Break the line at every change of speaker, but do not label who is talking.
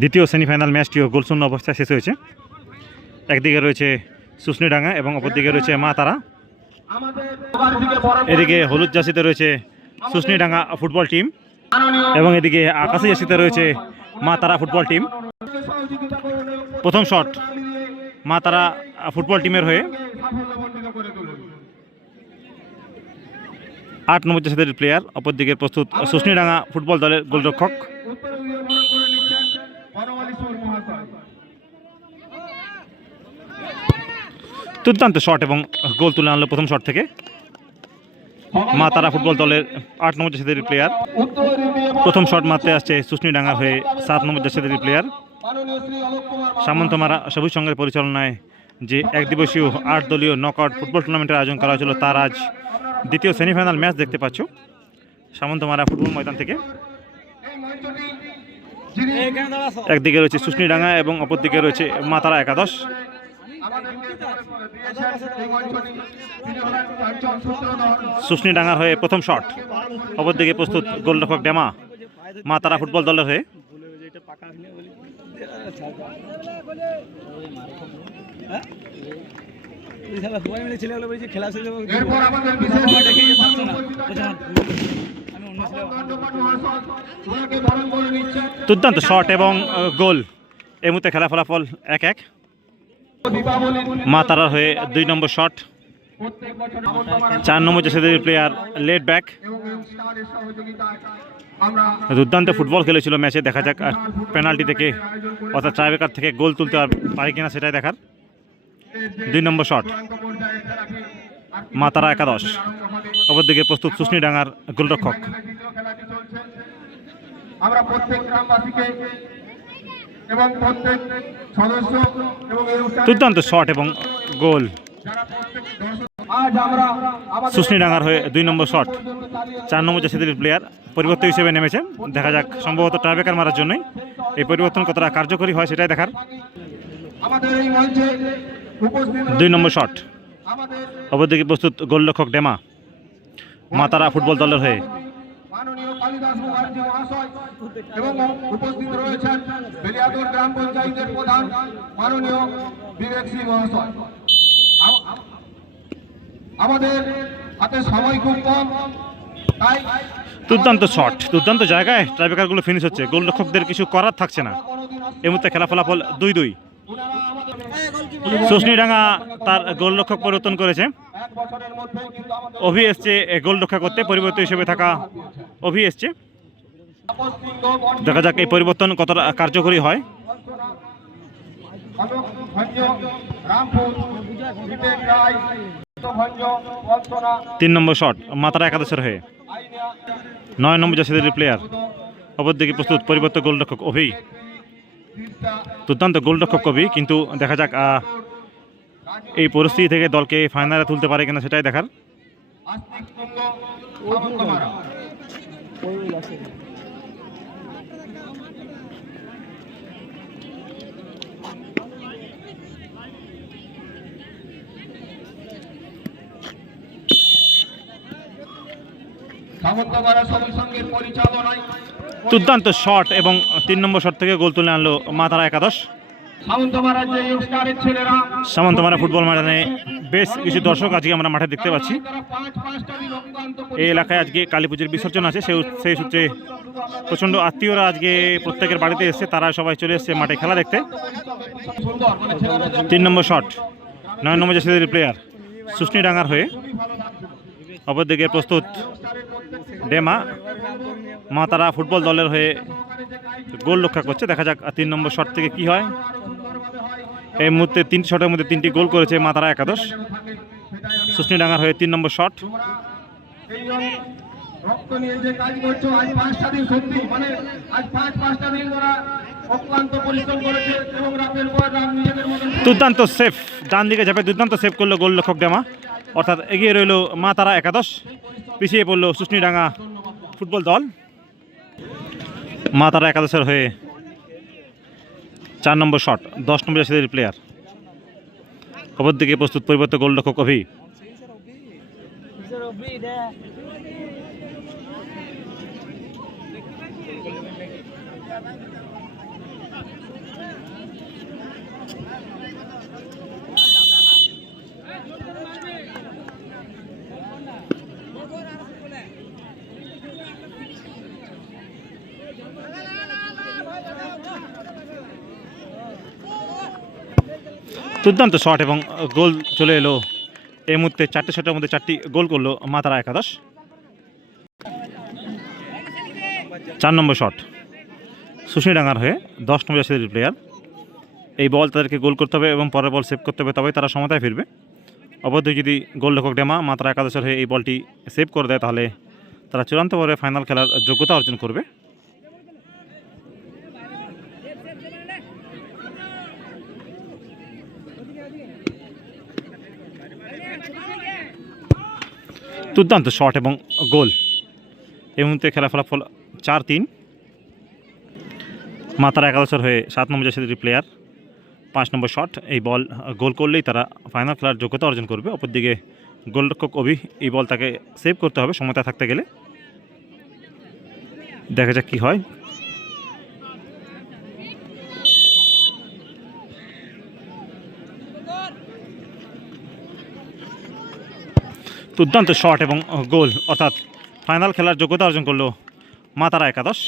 দ্বিতীয় সেমিফাইনাল ম্যাচটিও গোলশূন্য অবস্থায় শেষ হয়েছে। একদিকে রয়েছে সুসনিডাঙ্গা এবং অপরদিকে রয়েছে মা তারা। এদিকে হলুদ জার্সিতে রয়েছে সুসনিডাঙ্গা ফুটবল টিম এবং এদিকে আকাশি জার্সিতে রয়েছে মা তারা ফুটবল টিম। প্রথম শট মা তারা ফুটবল টিমের হয়ে আট নম্বর জার্সিদের প্লেয়ার অপরদিকে প্রস্তুত সুসনিডাঙ্গা ফুটবল দলের গোলরক্ষক। দুর্দান্ত শট এবং গোল তুলে আনলো প্রথম শট থেকে। মা তারা ফুটবল দলের আট নম্বর জার্সিদের প্লেয়ার প্রথম শট মারতে আসছে সুসনিডাঙ্গার হয়ে সাত নম্বর জার্সিদের প্লেয়ার সামন্ত মারা সবুজ সঙ্গের পরিচালনায় যে এক দিবসীয় আট দলীয় নকআউট ফুটবল টুর্নামেন্টের আয়োজন করা হয়েছিল, তার আজ দ্বিতীয় সেমিফাইনাল ম্যাচ দেখতে পাচ্ছ। সামন্তমারা ফুটবল ময়দান থেকে। একদিকে রয়েছে সুসনিডাঙ্গা এবং অপরদিকে রয়েছে মাতারা একাদশ। সুসনিডাঙ্গার হয়ে প্রথম শট। অপরদিকে প্রস্তুত গোলরক্ষক ডেমা। মা তারা ফুটবল দলের হয়ে। দুর্দান্ত শট এবং গোল। এই মুহূর্তে খেলা ফলাফল এক এক। মা তারার হয়ে দুই নম্বর শট। চার নম্বর জাসেদের প্লেয়ার লেট ব্যাক দুর্দান্ত ফুটবল খেলেছিল ম্যাচে, দেখা যাক আর পেনাল্টি থেকে, অর্থাৎ ট্রাইবেকার থেকে গোল তুলতে পারে কিনা সেটাই দেখার। দুই নম্বর শট।
চূড়ান্ত পর্যায়ে খেলাটি আর
মা তারা একাদশ। অপরদিকে প্রস্তুত সুস্নি ডাঙ্গার গোলরক্ষক।
আমরা প্রত্যেক গ্রামবাসীকে এবং প্রত্যেক সদস্য এবং
দুর্দান্ত শট এবং গোল
যারা প্রত্যেক দর্শক আজ আমরা আমাদের
সুস্নি ডাঙ্গার হয়ে দুই নম্বর শট চার নম্বর জাসিদের প্লেয়ার পরিবর্তন হিসেবে নেমেছে। দেখা যাক সম্ভবত ট্রাইবেকার মারার জন্যই। এই পরিবর্তন কতটা কার্যকরী হয় সেটাই দেখার। দুই নম্বর শট অপরদিকে প্রস্তুত গোলরক্ষক ডেমা। মাতারা ফুটবল দলের হয়ে
কালিদাস মুখার্জি মহাশয় এবং উপস্থিত রয়েছেন বেলিয়াদুর গ্রাম পঞ্চায়েতের প্রধান মাননীয় বিবেক সিং মহাশয়। আমাদের হাতে সময় খুব কম তাই
দুর্দান্ত শট দুর্দান্ত জায়গায় ট্রাইবেকারগুলো ফিনিশ হচ্ছে। গোলরক্ষকদের কিছু করার থাকছে না। এই মুহূর্তে খেলা ফলাফল দুই দুই সুসনিডাঙ্গা তার গোলরক্ষক পরিবর্তন করেছে। অভি এসছে গোলরক্ষা করতে পরিবর্তন হিসেবে থাকা অভি এসছে। দেখা যাক এই পরিবর্তন কতটা কার্যকরী হয়। তিন নম্বর শট, মাতারা একাদশের হয়ে। নয় নম্বর জাসিদের প্লেয়ার অপরদিকে প্রস্তুত পরিবর্তন গোলরক্ষক অভি। দুর্দান্ত গোলরক্ষক অভি, কিন্তু দেখা যাক এই পরিস্থিতি থেকে দলকে ফাইনালে তুলতে পারে কিনা সেটাই দেখার। দুর্দান্ত শট এবং তিন নম্বর শট থেকে গোল তুলে আনলো মাতারা একাদশ।
সামন্তমারা যে ইয়ংস্টারের ছেলেরা
সামন্তমারা ফুটবল ময়দানে বেশ কিছু দর্শক আজকে আমরা মাঠে দেখতে পাচ্ছি। এই এলাকায় আজকে কালী পুজোর বিসর্জন আছে। সেই সেই সূত্রে প্রচণ্ড আত্মীয়রা আজকে প্রত্যেকের বাড়িতে এসছে। তারা সবাই চলে এসছে মাঠে খেলা দেখতে। তিন নম্বর শট। নয় নম্বর জাসিদের প্লেয়ার সুস্নি ডাঙ্গার হয়ে অপরদিকে প্রস্তুত ডেমা। মা তারা ফুটবল দলের হয়ে গোল রক্ষা করছে। দেখা যাক তিন নম্বর শট থেকে কি হয়। এই মুহূর্তে তিনটি শটের মধ্যে তিনটি গোল করেছে মা তারা একাদশ। সুস্নি ডাঙ্গার হয়ে তিন নম্বর শট। দুর্দান্ত সেফ ডান দিকে ঝাঁপে দুর্দান্ত সেভ করল গোলরক্ষক ডেমা। অর্থাৎ এগিয়ে রইল মা তারা একাদশ। পিছিয়ে পড়ল সুস্নিডাঙ্গা ফুটবল দল। মা তারা একাদশের হয়ে চার নম্বর শট, দশ নম্বর জার্সিদের প্লেয়ার খবর দিকে প্রস্তুত পরিবর্তে গোলরক্ষক অভি Thank you. দুর্দান্ত শট এবং গোল চলে এলো। এই মুহূর্তে চারটে শটের মধ্যে চারটি গোল করল মাতারা একাদশ। চার নম্বর শট সুশী ডাঙ্গার হয়ে দশ নম্বর জার্সির প্লেয়ার এই বল তাদেরকে গোল করতে হবে এবং পরের বল সেভ করতে হবে, তবেই তারা সমতায় ফিরবে। অবশ্যই যদি গোল গোলরক্ষক ডেমা মাতারা একাদশের হয়ে এই বলটি সেভ করে দেয়, তাহলে তারা চূড়ান্ত পর্বে ফাইনাল খেলার যোগ্যতা অর্জন করবে। দুর্দান্ত শট এবং গোল। এই মুহূর্তে খেলা ফলাফল চার তিন। মাতারা একাদশর হয়ে সাত নম্বর জার্সির প্লেয়ার পাঁচ নম্বর শট এই বল গোল করলেই তারা ফাইনাল খেলার যোগ্যতা অর্জন করবে। অপরদিকে গোলরক্ষক অভি, এই বল তাকে সেভ করতে হবে সময়টা থাকতে গেলে। দেখা যাক কী হয়। দুর্দান্ত শট এবং গোল অর্থাৎ ফাইনাল খেলার যোগ্যতা অর্জন করল মাতারা একাদশ।